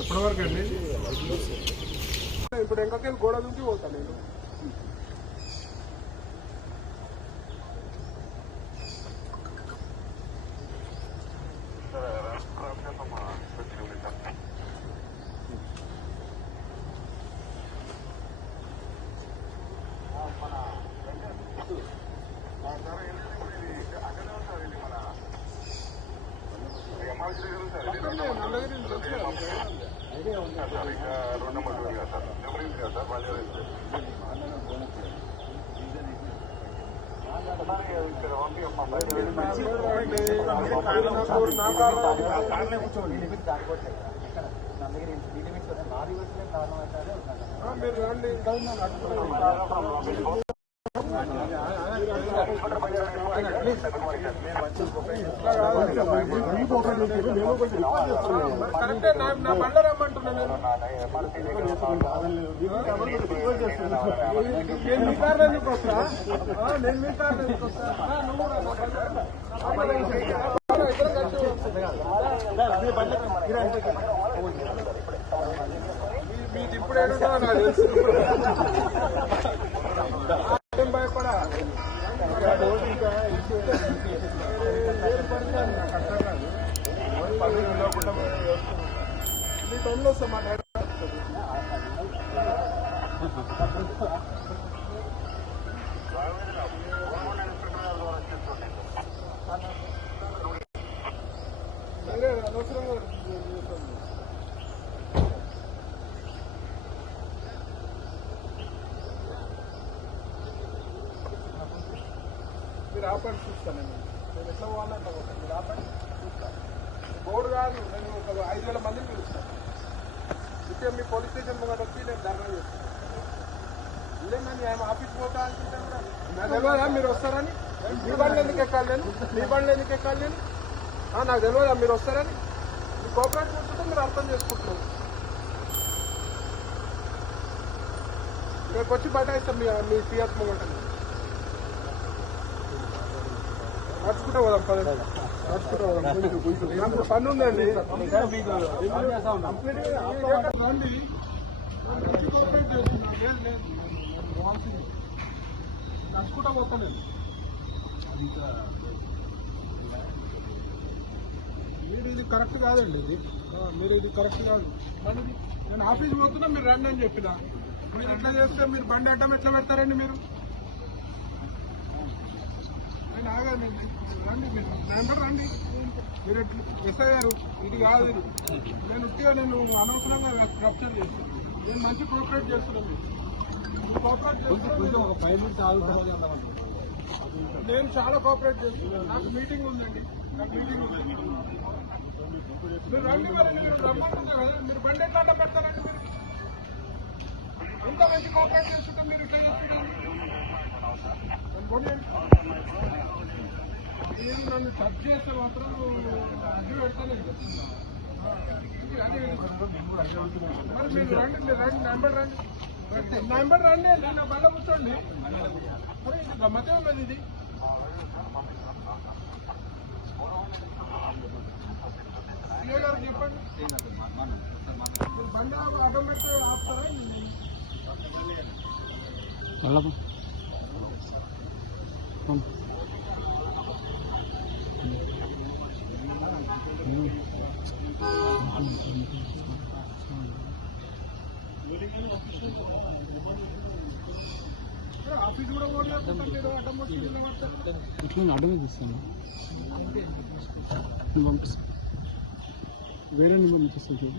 ఎప్పటి వరకు అండి? ఇప్పుడు ఇంకొక గోడ నుంచి పోతాను నేను. మీరు రండి. కరెక్టే, నా బండ రమ్మంటున్నాను నేను. మీ కార్లో ఎందుకు వస్తా? నేను మీ కార్లో ఎందుకు వస్తా? నువ్వు మీకు ఇప్పుడు ఏడుంటో నాకు తెలుసు. ఏం భయపడా మీ టైంలో వస్తా మా డాడీ. అదే అనవసరంగా మీరు ఆపండి, చూస్తాను నేను ఎట్లా పోవాలంటే మీరు ఆపండి చూస్తాను. బోర్డు కాదు, నేను ఒక 5,000 మందిని పిలుస్తాను. ఇదే మీ పోలీస్ స్టేషన్ ముంగట వచ్చి నేను ధర్నా చేస్తాను. ఇదేనా నేను ఆఫీస్ పోతా అనుకుంటాను కూడా నాకు తెలియదా మీరు వస్తారని? మీ బండ్లు ఎందుకు ఎక్కాలి నేను? మీ బండ్లు ఎందుకు ఎక్కాలి నేను? నాకు తెలియదా మీరు వస్తారని? మీ కోఆపరేట్ కూర్చుంటే మీరు అర్థం చేసుకుంటున్నారు. రేపు వచ్చి బటాయిస్తాం మీ పిఎస్ ముంగట. నడుచుకుంటూ పోదాం, పదండి నడుచుకుంటూ పోదాం. నాకు పని ఉందండి. నడుచుకుంటా పోతాను. మీరు ఇది కరెక్ట్ కాదండి. మీరు ఇది కరెక్ట్ కాదు. నేను ఆఫీస్ పోతున్నా, మీరు రండి అని చెప్పిన. మీరు ఎట్లా చేస్తే మీరు బండి అడ్డం ఎట్లా పెడతారండి? మీరు ఆగండి, రండి. మీరు నెంబర్ రండి. మీరు ఎస్ఐ గారు ఇది కాదు. నేను ఉట్టిగా నేను అనవసరంగా స్ట్రక్చర్ చేస్తాను. నేను మంచి కోఆపరేట్ చేస్తున్నాను. మీరు కోఆపరేట్ చేస్తున్నాను. నేను చాలా కోఆపరేట్ చేస్తున్నాను. నాకు మీటింగ్ ఉందండి. నాకు మీటింగ్ ఉంది. మీరు రండి. మరి మీరు రమ్మంటుంటే కదా మీరు బండి ఎట్లా అడ్డం పెడతారండి? మీరు ఇంత మంచి కోఆపరేట్ చేస్తుంటే మీరు ఇట్లా చేస్తుంటారు. నేను నన్ను టచ్ చేస్తే మాత్రం అడ్డు పెడతాను. మరి మీరు రండి, మీరు రండి. నెంబర్ రండి, నెంబర్ రండి. నేను బండ కూర్చోండి. మరి ఇది గమ్మతే ఉన్నది. ఇది సీఏ గారు చెప్పండి. బండి అడ్డం పెట్టి ఆపుతారా? ఆఫీస్ కూడా అడ్డమే తీస్తాను. నువ్వు పంపిస్తాను, వేరే నెంబర్ పంపిస్తాను.